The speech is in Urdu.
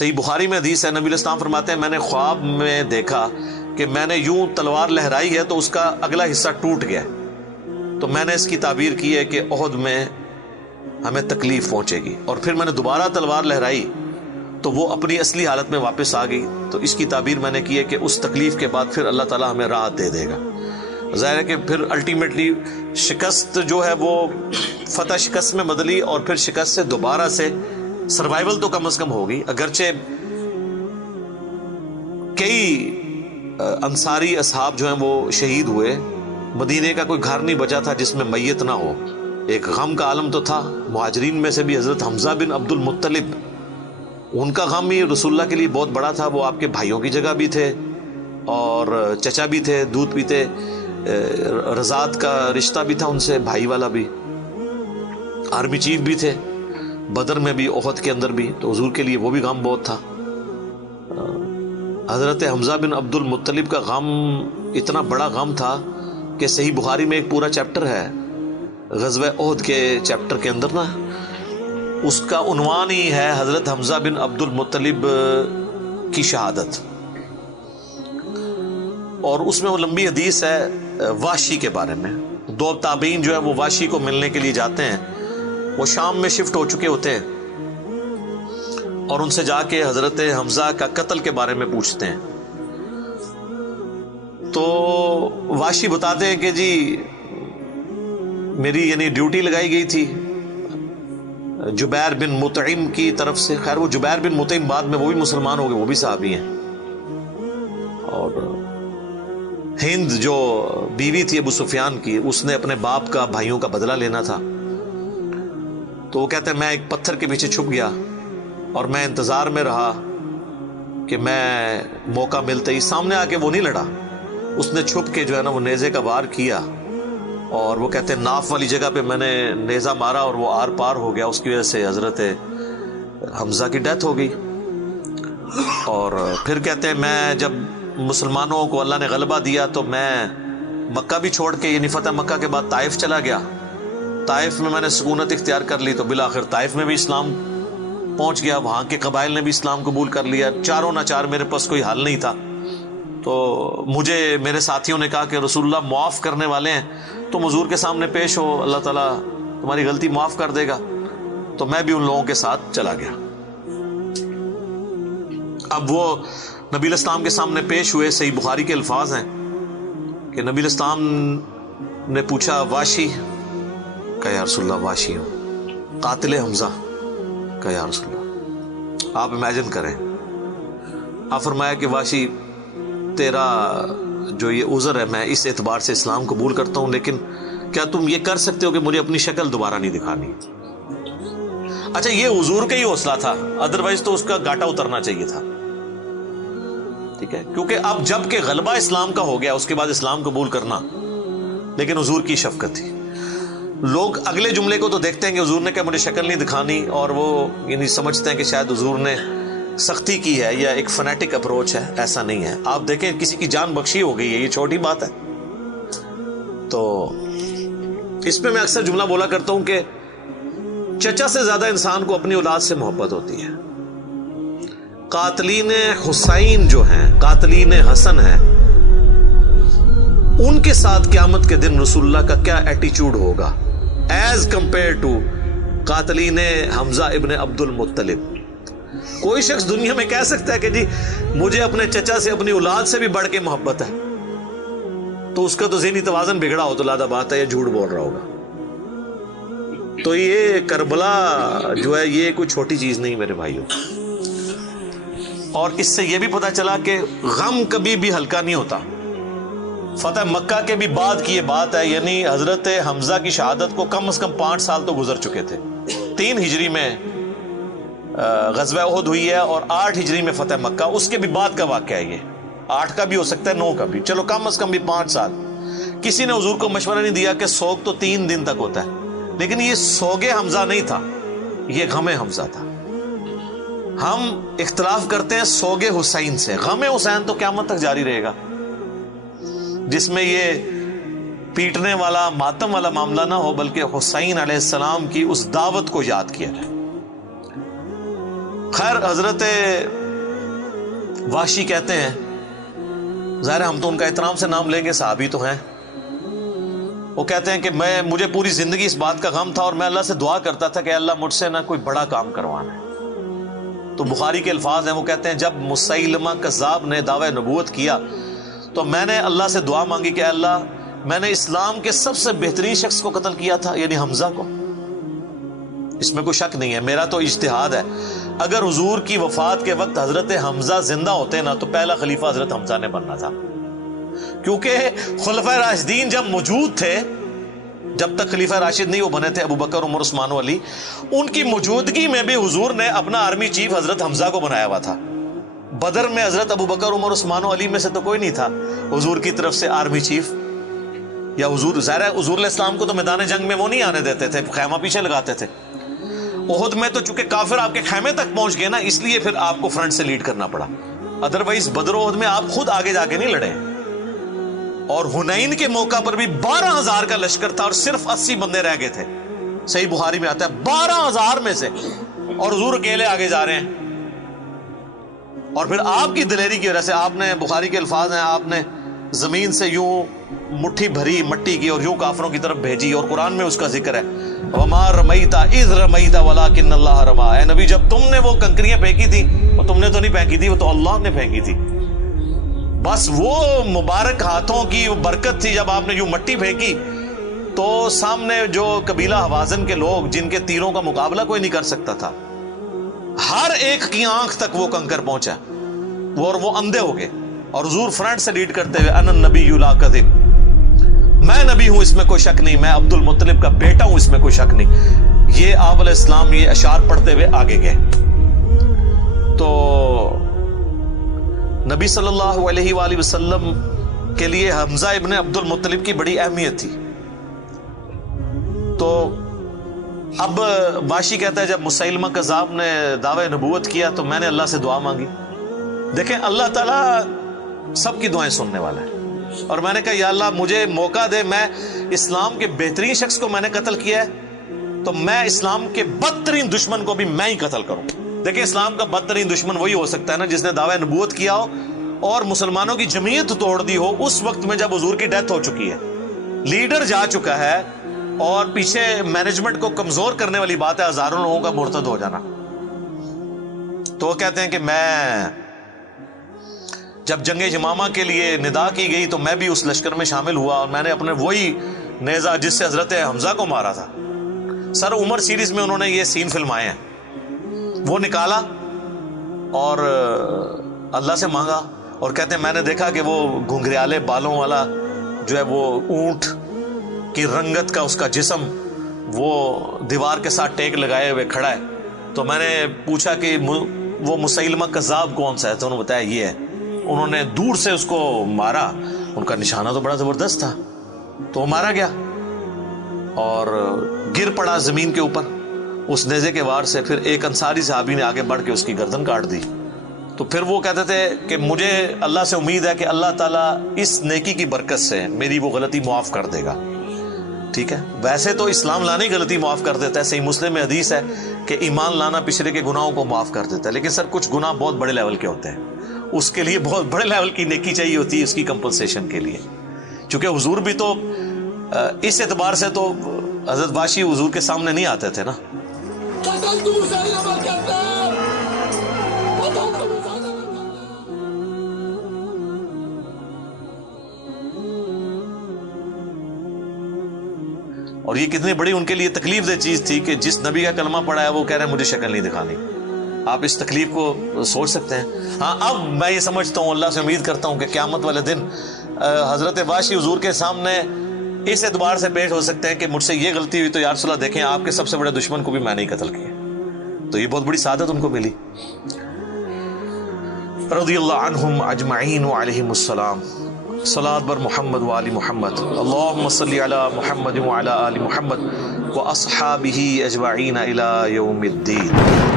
صحیح بخاری میں حدیث ہے، نبی علیہ السلام فرماتے ہیں میں نے خواب میں دیکھا کہ میں نے یوں تلوار لہرائی ہے تو اس کا اگلا حصہ ٹوٹ گیا، تو میں نے اس کی تعبیر کی ہے کہ احد میں ہمیں تکلیف پہنچے گی، اور پھر میں نے دوبارہ تلوار لہرائی تو وہ اپنی اصلی حالت میں واپس آ گئی، تو اس کی تعبیر میں نے کی ہے کہ اس تکلیف کے بعد پھر اللہ تعالیٰ ہمیں راحت دے دے گا۔ ظاہر ہے کہ پھر الٹیمیٹلی شکست جو ہے وہ فتح شکست میں بدلی، اور پھر شکست سے دوبارہ سے سروائیول تو کم از کم ہوگی، اگرچہ کئی انصاری اصحاب جو ہیں وہ شہید ہوئے، مدینے کا کوئی گھر نہیں بچا تھا جس میں میت نہ ہو، ایک غم کا عالم تو تھا۔ مہاجرین میں سے بھی حضرت حمزہ بن عبد المطلب، ان کا غم ہی رسول اللہ کے لیے بہت بڑا تھا، وہ آپ کے بھائیوں کی جگہ بھی تھے اور چچا بھی تھے، دودھ پیتے، رضاعت کا رشتہ بھی تھا ان سے، بھائی والا بھی، آرمی چیف بھی تھے، بدر میں بھی احد کے اندر بھی، تو حضور کے لیے وہ بھی غم بہت تھا۔ حضرت حمزہ بن عبد المطلب کا غم اتنا بڑا غم تھا کہ صحیح بخاری میں ایک پورا چیپٹر ہے غزوہ احد کے چیپٹر کے اندر نا، اس کا عنوان ہی ہے حضرت حمزہ بن عبد المطلب کی شہادت، اور اس میں وہ لمبی حدیث ہے واشی کے بارے میں۔ دو تابعین جو ہے وہ واشی کو ملنے کے لیے جاتے ہیں، وہ شام میں شفٹ ہو چکے ہوتے ہیں، اور ان سے جا کے حضرت حمزہ کا قتل کے بارے میں پوچھتے ہیں، تو واشی بتاتے ہیں کہ جی میری یعنی ڈیوٹی لگائی گئی تھی جبیر بن مطعم کی طرف سے۔ خیر وہ جبیر بن مطعم بعد میں وہ بھی مسلمان ہو گئے، وہ بھی صحابی ہیں، اور ہند جو بیوی تھی ابو سفیان کی، اس نے اپنے باپ کا بھائیوں کا بدلہ لینا تھا، تو وہ کہتے ہیں میں ایک پتھر کے پیچھے چھپ گیا اور میں انتظار میں رہا کہ میں موقع ملتے ہی سامنے آ کے وہ نہیں لڑا، اس نے چھپ کے جو ہے نا وہ نیزے کا وار کیا، اور وہ کہتے ہیں ناف والی جگہ پہ میں نے نیزہ مارا اور وہ آر پار ہو گیا، اس کی وجہ سے حضرت حمزہ کی ڈیتھ ہو گئی۔ اور پھر کہتے ہیں میں جب مسلمانوں کو اللہ نے غلبہ دیا تو میں مکہ بھی چھوڑ کے یعنی فتح مکہ کے بعد طائف چلا گیا، طائف میں نے سکونت اختیار کر لی، تو بالآخر طائف میں بھی اسلام پہنچ گیا، وہاں کے قبائل نے بھی اسلام قبول کر لیا، چاروں ناچار میرے پاس کوئی حل نہیں تھا، تو مجھے میرے ساتھیوں نے کہا کہ رسول اللہ معاف کرنے والے ہیں، تم حضور کے سامنے پیش ہو، اللہ تعالیٰ تمہاری غلطی معاف کر دے گا، تو میں بھی ان لوگوں کے ساتھ چلا گیا۔ اب وہ نبی علیہ السلام کے سامنے پیش ہوئے، صحیح بخاری کے الفاظ ہیں کہ نبی علیہ السلام نے پوچھا واشی کہ یا رسول اللہ واشی ہوں، قاتل حمزہ کہ یا رسول اللہ۔ آپ امیجن کریں، آپ فرمایا کہ واشی تیرا جو یہ عذر ہے میں اس اعتبار سے اسلام قبول کرتا ہوں، لیکن کیا تم یہ کر سکتے ہو کہ مجھے اپنی شکل دوبارہ نہیں دکھانی؟ اچھا یہ حضور کا ہی حوصلہ تھا، ادروائز تو اس کا گاٹا اترنا چاہیے تھا، ٹھیک ہے، کیونکہ اب جب کہ غلبہ اسلام کا ہو گیا اس کے بعد اسلام قبول کرنا، لیکن حضور کی شفقت تھی۔ لوگ اگلے جملے کو تو دیکھتے ہیں کہ حضور نے کہا مجھے شکل نہیں دکھانی، اور وہ یعنی سمجھتے ہیں کہ شاید حضور نے سختی کی ہے یا ایک فنیٹک اپروچ ہے، ایسا نہیں ہے۔ آپ دیکھیں کسی کی جان بخشی ہو گئی ہے، یہ چھوٹی بات ہے۔ تو اس پہ میں اکثر جملہ بولا کرتا ہوں کہ چچا سے زیادہ انسان کو اپنی اولاد سے محبت ہوتی ہے۔ قاتلین حسین جو ہیں، قاتلین حسن ہیں، ان کے ساتھ قیامت کے دن رسول اللہ کا کیا ایٹیچیوڈ ہوگا ایز کمپیئر ٹو قاتلین حمزہ ابن عبد المطلب۔ کوئی شخص دنیا میں کہہ سکتا ہے کہ جی مجھے اپنے چچا سے اپنی اولاد سے بھی بڑھ کے محبت ہے، تو اس کا تو ذہنی توازن بگڑا ہو تو لادہ بات ہے، یا جھوٹ بول رہا ہوگا۔ تو یہ کربلا جو ہے یہ کوئی چھوٹی چیز نہیں میرے بھائیوں، اور اس سے یہ بھی پتا چلا کہ غم کبھی بھی ہلکا نہیں ہوتا۔ فتح مکہ کے بھی بعد کی یہ بات ہے، یعنی حضرت حمزہ کی شہادت کو کم از کم 5 سال تو گزر چکے تھے۔ 3 ہجری میں غزوہ احد ہوئی ہے اور 8 ہجری میں فتح مکہ، اس کے بھی بعد کا واقعہ ہے، یہ 8 کا بھی ہو سکتا ہے 9 کا بھی، چلو کم از کم بھی 5 سال۔ کسی نے حضور کو مشورہ نہیں دیا کہ سوگ تو 3 دن تک ہوتا ہے، لیکن یہ سوگ حمزہ نہیں تھا، یہ غم حمزہ تھا۔ ہم اختلاف کرتے ہیں سوگ حسین سے، غم حسین تو قیامت تک جاری رہے گا، جس میں یہ پیٹنے والا ماتم والا معاملہ نہ ہو، بلکہ حسین علیہ السلام کی اس دعوت کو یاد کیا جائے۔ خیر حضرت وحشی کہتے ہیں، ظاہر ہم تو ان کا احترام سے نام لیں گے، صحابی تو ہیں، وہ کہتے ہیں کہ مجھے پوری زندگی اس بات کا غم تھا اور میں اللہ سے دعا کرتا تھا کہ اللہ مجھ سے نہ کوئی بڑا کام کروانا ہے۔ تو بخاری کے الفاظ ہیں، وہ کہتے ہیں جب مسیلمہ کذاب نے دعوی نبوت کیا تو میں نے اللہ سے دعا مانگی کہ اللہ میں نے اسلام کے سب سے بہترین شخص کو قتل کیا تھا، یعنی حمزہ کو، اس میں کوئی شک نہیں ہے، میرا تو اجتہاد ہے، اگر حضور کی وفات کے وقت حضرت حمزہ زندہ ہوتے نا تو پہلا خلیفہ حضرت حمزہ نے بننا تھا، کیونکہ خلفائے راشدین جب موجود تھے، جب تک خلیفہ راشد نہیں وہ بنے تھے ابو بکر عمر عثمان و علی، ان کی موجودگی میں بھی حضور نے اپنا آرمی چیف حضرت حمزہ کو بنایا ہوا تھا۔ بدر میں حضرت ابو بکر عمر عثمان و علی میں سے تو کوئی نہیں تھا حضور کی طرف سے آرمی چیف، یا حضور ظاہر ہے حضور علیہ السلام کو تو میدان جنگ میں وہ نہیں آنے دیتے تھے، خیمہ پیچھے لگاتے تھے۔ احد میں تو چونکہ کافر آپ کے خیمے تک پہنچ گئے نا، اس لیے پھر آپ کو فرنٹ سے لیڈ کرنا پڑا، ادروائز بدر و احد میں آپ خود آگے جا کے نہیں لڑے۔ اور حنین کے موقع پر بھی 12,000 کا لشکر تھا اور صرف 80 بندے رہ گئے تھے، صحیح بخاری میں آتا ہے 12,000 میں سے، اور حضور اکیلے آگے جا رہے ہیں۔ اور پھر آپ کی دلیری کی وجہ سے آپ نے، بخاری کے الفاظ ہیں، آپ نے زمین سے یوں مٹھی بھری مٹی کی اور یوں کافروں کی طرف بھیجی، اور قرآن میں اس کا ذکر ہے وَمَا رَمَيْتَ إِذْ رَمَيْتَ وَلَكِنَّ اللَّهَ رَمَىٰ، اے نبی جب تم نے وہ کنکریاں پھینکی تھی وہ تم نے تو نہیں پھینکی تھی، وہ تو اللہ نے پھینکی تھی، بس وہ مبارک ہاتھوں کی برکت تھی۔ جب آپ نے یوں مٹی پھینکی تو سامنے جو قبیلہ حوازن کے لوگ جن کے تیروں کا مقابلہ کوئی نہیں کر سکتا تھا، ہر ایک کی آنکھ تک وہ کنکر پہنچا، اور وہ اندھے ہو گئے، اور حضور فرنٹ سے لیڈ کرتے ہوئے انا النبی لا کذب، میں نبی ہوں اس میں کوئی شک نہیں، میں عبد المطلب کا بیٹا ہوں اس میں کوئی شک نہیں، یہ آپ علیہ السلام یہ اشعار پڑھتے ہوئے آگے گئے۔ تو نبی صلی اللہ علیہ وآلہ وسلم کے لیے حمزہ ابن عبد المطلب کی بڑی اہمیت تھی۔ تو اب وحشی کہتا ہے جب مسیلمہ کذاب نے دعوی نبوت کیا تو میں نے اللہ سے دعا مانگی۔ دیکھیں اللہ تعالیٰ سب کی دعائیں سننے والا ہے، اور میں نے کہا یا اللہ مجھے موقع دے، میں اسلام کے بہترین شخص کو میں نے قتل کیا ہے تو میں اسلام کے بدترین دشمن کو بھی میں ہی قتل کروں۔ دیکھیں اسلام کا بدترین دشمن وہی ہو سکتا ہے نا جس نے دعوی نبوت کیا ہو اور مسلمانوں کی جمعیت توڑ دی ہو اس وقت میں جب حضور کی ڈیتھ ہو چکی ہے، لیڈر جا چکا ہے، اور پیچھے مینجمنٹ کو کمزور کرنے والی بات ہے ہزاروں لوگوں کا مرتد ہو جانا۔ تو وہ کہتے ہیں کہ میں جب جنگ یمامہ کے لیے ندا کی گئی تو میں بھی اس لشکر میں شامل ہوا، اور میں نے اپنے وہی نیزہ جس سے حضرت حمزہ کو مارا تھا، سر عمر سیریز میں انہوں نے یہ سین فلمائے ہیں، وہ نکالا اور اللہ سے مانگا، اور کہتے ہیں میں نے دیکھا کہ وہ گھنگریالے بالوں والا جو ہے وہ اونٹ کی رنگت کا اس کا جسم وہ دیوار کے ساتھ ٹیک لگائے ہوئے کھڑا ہے، تو میں نے پوچھا کہ وہ مسیلمہ کذاب کون سا ہے، تو انہوں نے بتایا یہ ہے۔ انہوں نے دور سے اس کو مارا، ان کا نشانہ تو بڑا زبردست تھا، تو وہ مارا گیا اور گر پڑا زمین کے اوپر اس نیزے کے وار سے۔ پھر ایک انصاری صحابی نے آگے بڑھ کے اس کی گردن کاٹ دی۔ تو پھر وہ کہتے تھے کہ مجھے اللہ سے امید ہے کہ اللہ تعالیٰ اس نیکی کی برکت سے میری وہ غلطی معاف کر دے گا۔ ٹھیک ہے، ویسے تو اسلام لانے ہی غلطی معاف کر دیتا ہے، صحیح مسلم میں حدیث ہے کہ ایمان لانا پچھلے کے گناہوں کو معاف کر دیتا ہے، لیکن سر کچھ گناہ بہت بڑے لیول کے ہوتے ہیں، اس کے لیے بہت بڑے لیول کی نیکی چاہیے ہوتی ہے اس کی کمپنسیشن کے لیے، چونکہ حضور بھی تو اس اعتبار سے تو حضرت وحشی حضور کے سامنے نہیں آتے تھے نا۔ اور یہ کتنی بڑی ان کے لیے تکلیف دہ چیز تھی کہ جس نبی کا کلمہ پڑھا ہے وہ کہہ رہے ہیں مجھے شکل نہیں دکھانی۔ آپ اس تکلیف کو سوچ سکتے ہیں۔ ہاں اب میں یہ سمجھتا ہوں، اللہ سے امید کرتا ہوں کہ قیامت والے دن حضرت وحشی حضور کے سامنے اس اعتبار سے پیش ہو سکتے ہیں کہ مجھ سے یہ غلطی ہوئی تو یا رسول اللہ دیکھیں آپ کے سب سے بڑے دشمن کو بھی میں نہیں قتل کیا، تو یہ بہت بڑی سعادت ان کو ملی۔ رضی اللہ عنہم اجمعین وعلیہم السلام۔ صلاۃ بر محمد و آل محمد، اللہم صلی علی محمد و علی آل محمد و اصحابہ اجمعین الی یوم الدین۔